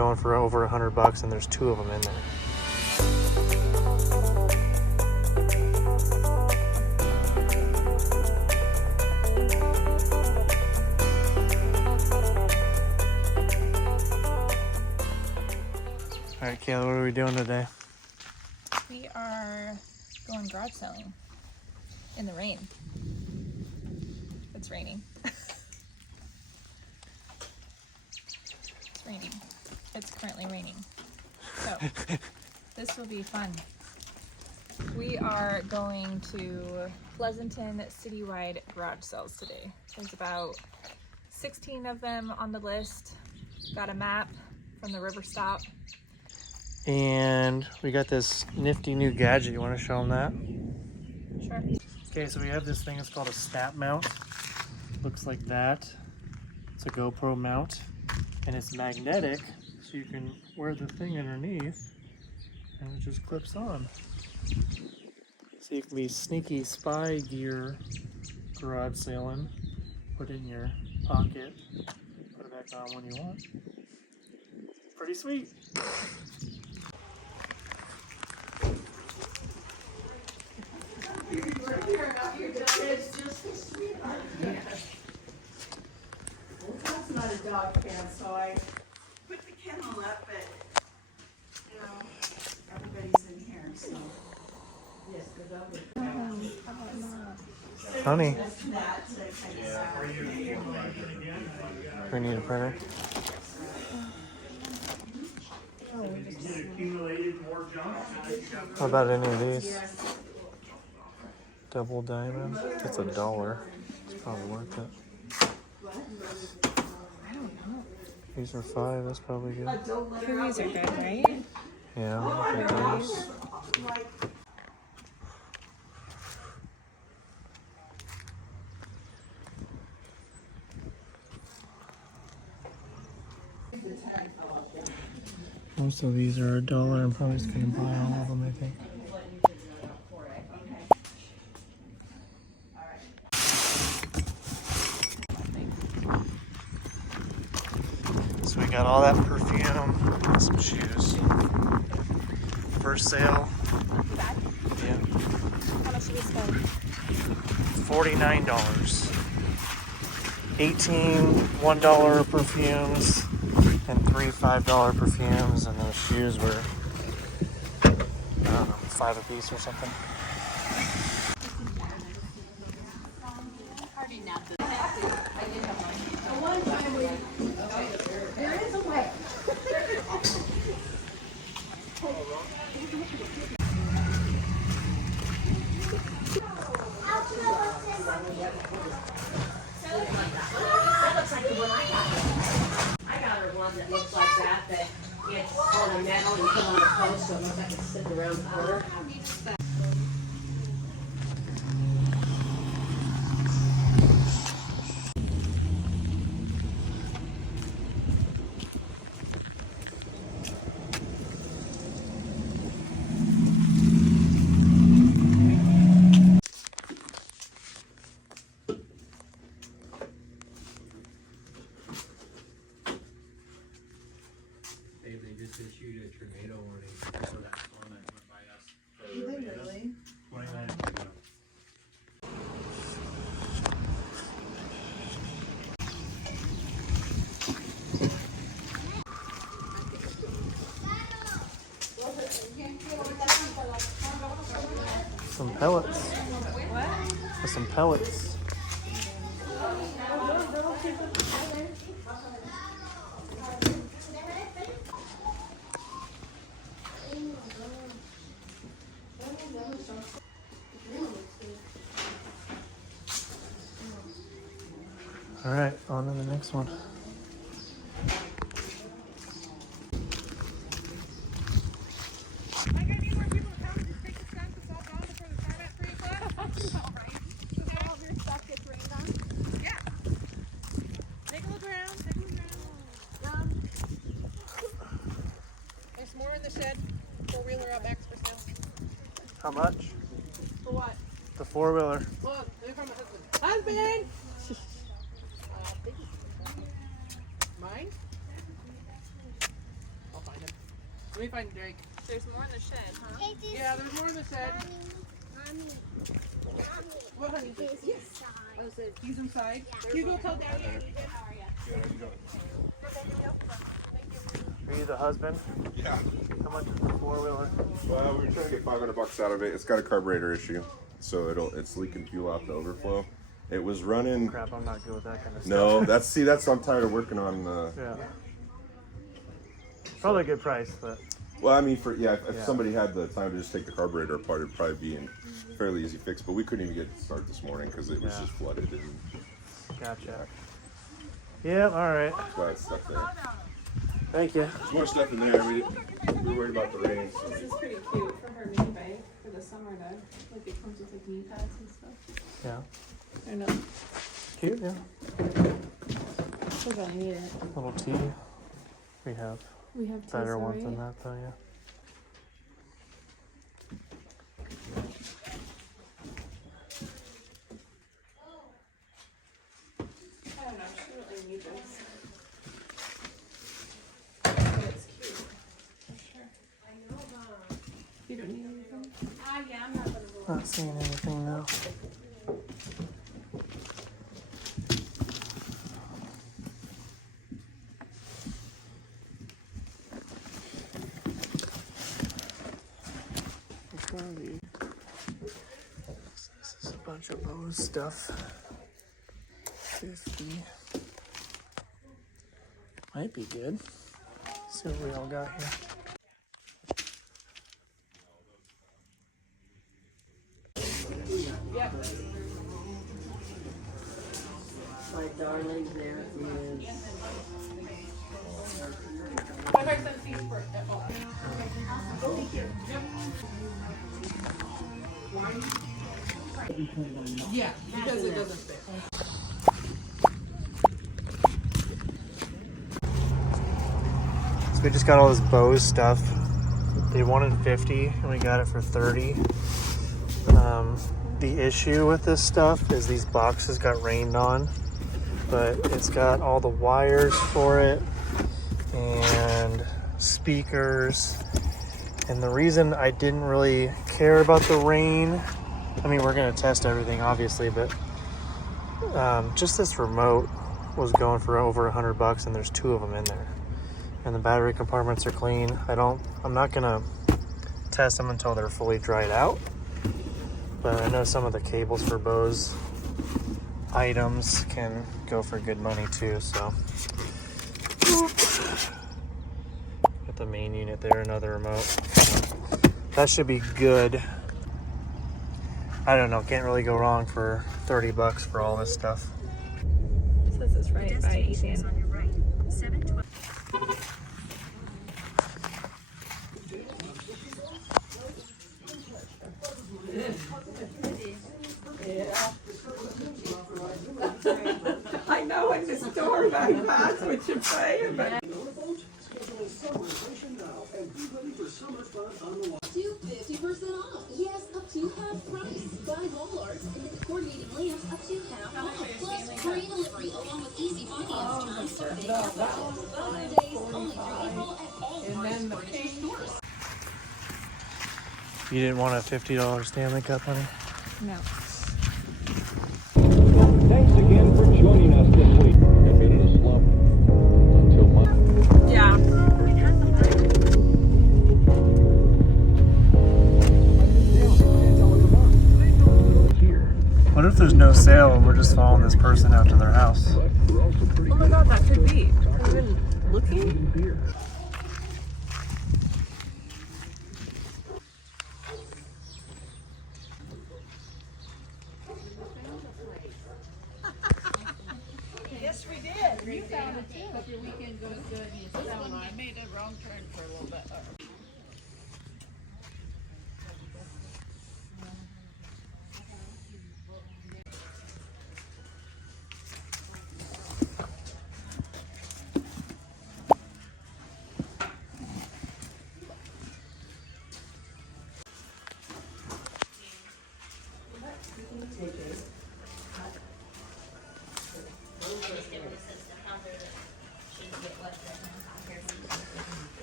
going for over $100, and there's 2 of them in there. All right, Kayla, what are we doing today? We are going garage selling in the rain. It's raining. It's raining. It's currently raining. So this will be fun. We are going to Pleasanton citywide garage sales today. There's about 16 of them on the list. Got a map from the river stop. And we got this nifty new gadget. You want to show them that? Sure. Okay, so we have this thing. It's called a snap mount. Looks like that. It's a GoPro mount, and it's magnetic, so you can wear the thing underneath, and it just clips on. So you can be sneaky spy gear garage sailing. Put it in your pocket. Put it back on when you want. Pretty sweet. That's not a dog fan, so I put the kennel up, but you know, everybody's in here, so yes, the dog would. Honey, That to kind of we need a printer. How about any of these? Double diamond. It's $1. It's probably worth it. I don't know. These are $5. That's probably good. These are good, right? Yeah, I'll look at those. Most of these are $1. I'm probably just gonna buy all of them, I think. So we got all that perfume, some shoes. First sale. Yeah. How much did we spend? $49. 18 $1 perfumes and 3 $5 perfumes, and those shoes were, I don't know, 5 a piece or something. That looks like that it's on a metal and put on a post, so it looks like it's sitting around the corner. They just issued a tornado warning for that storm that went by us. Did they really? 20 minutes ago. Some pellets. What? Some pellets. All right, on to the next one. Like, I need more people to come and just take the stuff that's all gone before the time at 3 o'clock. All right. So all of your stuff gets rained on? Yeah. Take a look around, take a look around. There's more in the shed. 4-wheeler out back for sale. How much? For what? The 4-wheeler. Look, they're from my husband. Husband! Mine? Let me find Drake. There's more in the shed, huh? Yeah, there's more in the shed. What, honey? Yes. He's inside. You go tell Daddy I need it. Are you the husband? Yeah. How much is the 4-wheeler? Well, we were trying to get $500 out of it. It's got a carburetor issue, so it's leaking fuel out the overflow. It was running. Crap, I'm not good with that kind of stuff. No, that's I'm tired of working on. Yeah. Probably a good price, but. Well, I mean, if somebody had the time to just take the carburetor apart, it'd probably be a fairly easy fix. But we couldn't even get it to start this morning because it was just flooded and. Gotcha. Yeah. All right. There's a lot of stuff there. Thank you. There's more stuff in there. We're worried about the rain. So. This is pretty cute for her mini bike for the summer to, like it comes with like knee pads and stuff. Yeah. I know. Cute. Yeah. We're gonna need it. Little tea. We have We have better ones than that, though. Yeah. I don't know. She doesn't really need this. But it's cute. For sure. You don't need anything? Yeah, I'm not gonna go. Not seeing anything now. This is a bunch of Bose stuff. 50. Might be good. See what we all got here. My darling, there is. Yeah, because it doesn't fit. So we just got all this Bose stuff. They wanted 50 and we got it for 30. The issue with this stuff is these boxes got rained on, but it's got all the wires for it and speakers. And the reason I didn't really care about the rain, I mean, we're gonna test everything obviously, but just this remote was going for over $100 and there's 2 of them in there. And the battery compartments are clean. I'm not gonna test them until they're fully dried out. But I know some of the cables for Bose items can go for good money too, so. Got the main unit there, another remote. That should be good. I don't know, can't really go wrong for $30 for all this stuff. It says it's right by Ethan. On your right. 712. I know in the store that's what you're saying, but. To 50% off. Yes, up to half price. Buy Walmart's and get the coordinating lamps up to half off. Plus free delivery along with easy finance terms starting at days only through April at all Walmart's furniture stores. You didn't want a $50 Stanley Cup, honey? No. Thanks again for joining us this week. I've been in a slump until Monday. Yeah. What if there's no sale and we're just following this person out to their house? Oh my god, that could be. Have you been looking? Yes, we did. You found it too. Hope your weekend goes good. I made a wrong turn for a little bit.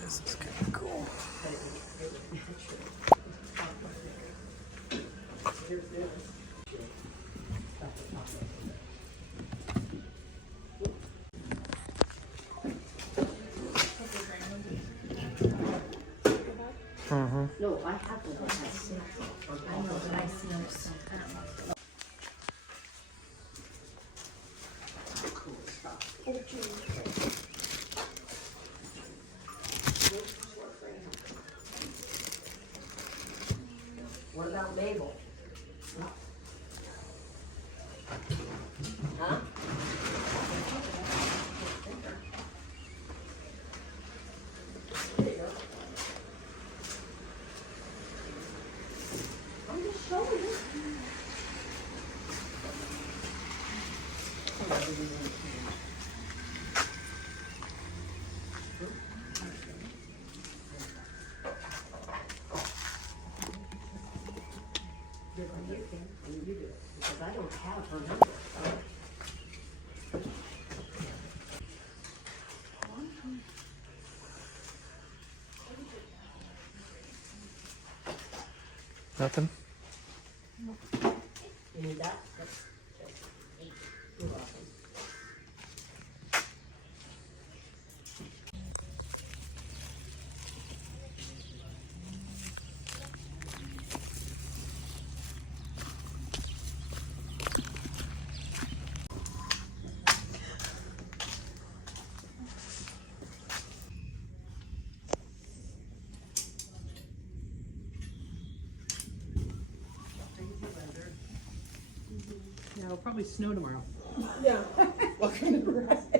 This is kind of cool. Mm-hmm. No, I have the one that's sample. I know, but I see them sometimes. Cool stuff. What about Mabel? Huh? There you go. I'm just showing you. You can, and you do it, because I don't have her number. Nothing? You need that? You're welcome. Yeah, it'll probably snow tomorrow. Yeah. Welcome to Nebraska.